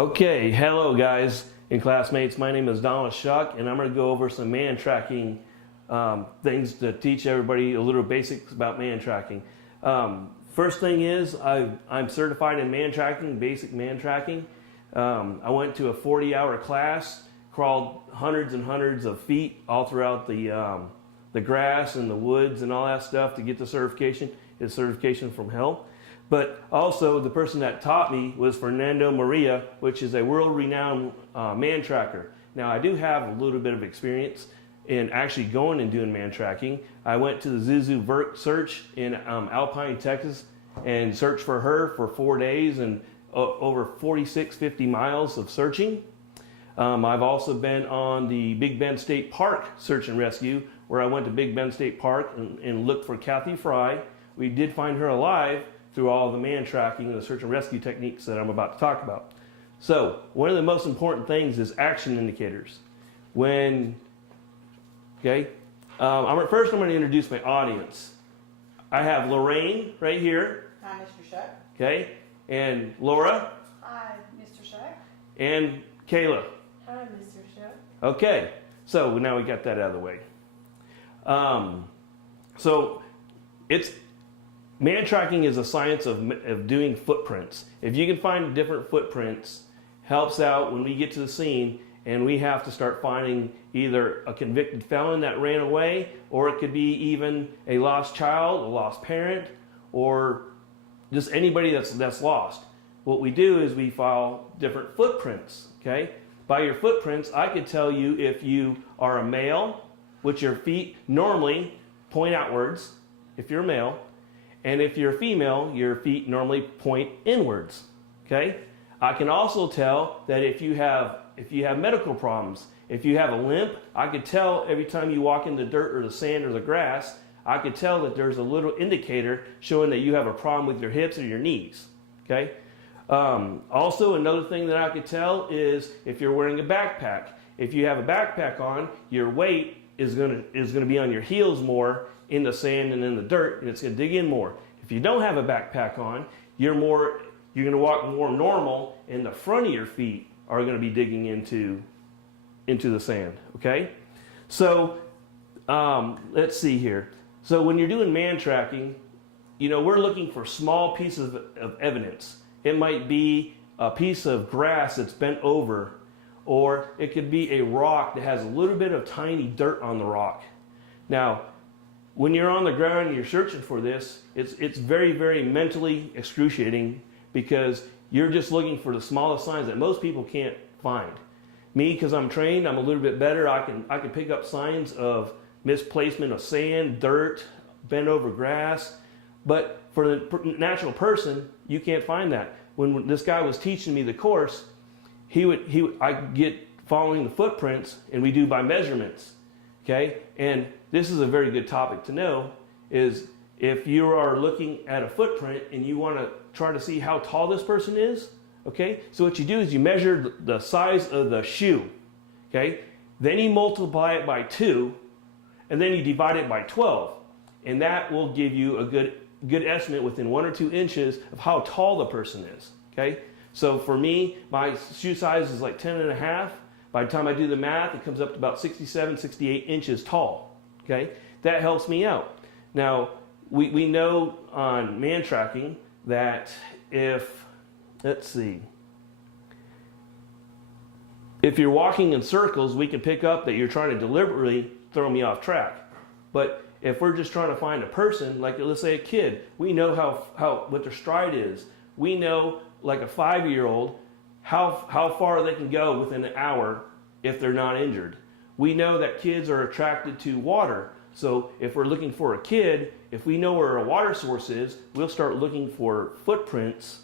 Okay, hello guys and classmates. My name is Donnie and I'm going to go over some man tracking things to teach everybody a little basics about man tracking. First thing is I'm certified in man tracking, basic man tracking. I went to a 40-hour class, crawled hundreds and hundreds of feet all throughout the grass and the woods and all that stuff to get the certification. It's certification from hell. But also the person that taught me was Fernando Maria, which is a world-renowned man tracker. Now I do have a little bit of experience in actually going and doing man tracking. I went to the Zuzu Vert search in Alpine, Texas, and searched for her for 4 days and over 50 miles of searching. I've also been on the Big Bend State Park search and rescue, where I went to Big Bend State Park and looked for Kathy Fry. We did find her alive through all the man tracking and the search and rescue techniques that I'm about to talk about. So one of the most important things is action indicators. First I'm going to introduce my audience. I have Lorraine right here. Hi, Mr. Shuck. Okay, and Laura. Hi, Mr. Shuck. And Kayla. Hi, Mr. Shuck. Okay, so now we got that out of the way. Man tracking is a science of doing footprints. If you can find different footprints, helps out when we get to the scene and we have to start finding either a convicted felon that ran away, or it could be even a lost child, a lost parent, or just anybody that's lost. What we do is we file different footprints, okay? By your footprints, I could tell you if you are a male, which your feet normally point outwards, if you're a male, and if you're a female, your feet normally point inwards, okay? I can also tell that if you have medical problems, if you have a limp, I could tell every time you walk in the dirt or the sand or the grass, I could tell that there's a little indicator showing that you have a problem with your hips or your knees, okay? Also, another thing that I could tell is if you're wearing a backpack. If you have a backpack on, your weight is gonna be on your heels more in the sand and in the dirt, and it's going to dig in more. If you don't have a backpack on, you're going to walk more normal, and the front of your feet are going to be digging into the sand, okay? So let's see here. So when you're doing man tracking, we're looking for small pieces of evidence. It might be a piece of grass that's bent over, or it could be a rock that has a little bit of tiny dirt on the rock. Now, when you're on the ground and you're searching for this, it's very, very mentally excruciating, because you're just looking for the smallest signs that most people can't find. Me, because I'm trained, I'm a little bit better. I can pick up signs of misplacement of sand, dirt, bent over grass. But for the natural person, you can't find that. When this guy was teaching me the course, I'd get following the footprints, and we do by measurements. Okay, and this is a very good topic to know, is if you are looking at a footprint and you want to try to see how tall this person is, okay, so what you do is you measure the size of the shoe, okay, then you multiply it by 2, and then you divide it by 12, and that will give you a good estimate within 1 or 2 inches of how tall the person is, okay. So for me, my shoe size is like 10.5. By the time I do the math, it comes up to about 67, 68 inches tall, okay? That helps me out. Now, we know on man tracking that if you're walking in circles, we can pick up that you're trying to deliberately throw me off track. But if we're just trying to find a person, like let's say a kid, we know what their stride is. We know, like a 5-year-old, how far they can go within an hour if they're not injured. We know that kids are attracted to water. So if we're looking for a kid, if we know where a water source is, we'll start looking for footprints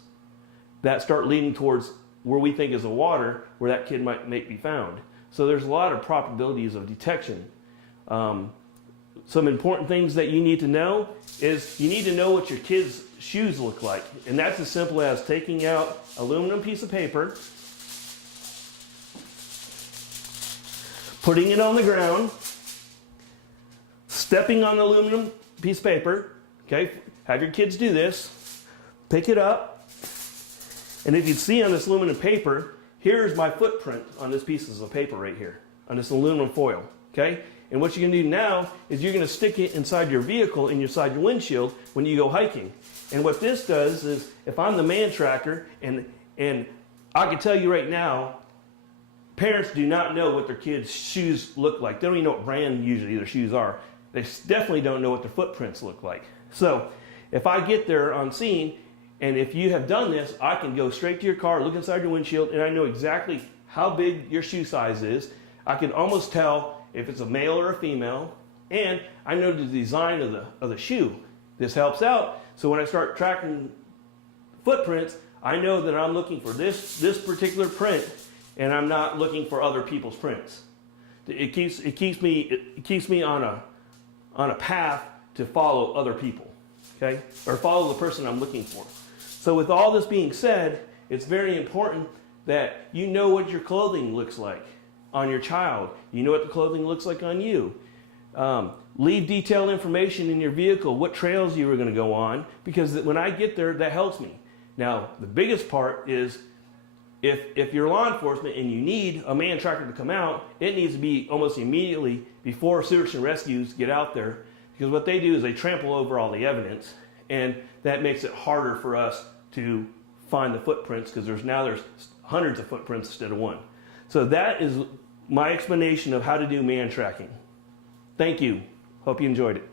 that start leading towards where we think is the water, where that kid might be found. So there's a lot of probabilities of detection. Some important things that you need to know is you need to know what your kids' shoes look like. And that's as simple as taking out an aluminum piece of paper, putting it on the ground, stepping on the aluminum piece of paper, okay? Have your kids do this. Pick it up, and if you see on this aluminum paper, here's my footprint on this piece of paper right here, on this aluminum foil, okay? And what you're gonna do now is you're gonna stick it inside your vehicle and inside your windshield when you go hiking. And what this does is, if I'm the man tracker, and I can tell you right now, parents do not know what their kids' shoes look like. They don't even know what brand usually their shoes are. They definitely don't know what their footprints look like. So if I get there on scene, and if you have done this, I can go straight to your car, look inside your windshield, and I know exactly how big your shoe size is. I can almost tell if it's a male or a female, and I know the design of the shoe. This helps out. So when I start tracking footprints, I know that I'm looking for this particular print, and I'm not looking for other people's prints. It keeps me on a path to follow other people, okay, or follow the person I'm looking for. So with all this being said, it's very important that you know what your clothing looks like on your child. You know what the clothing looks like on you. Leave detailed information in your vehicle, what trails you were going to go on, because when I get there, that helps me. Now, the biggest part is if you're law enforcement and you need a man tracker to come out, it needs to be almost immediately before search and rescues get out there, because what they do is they trample over all the evidence, and that makes it harder for us to find the footprints, because there's hundreds of footprints instead of one. So that is my explanation of how to do man tracking. Thank you. Hope you enjoyed it.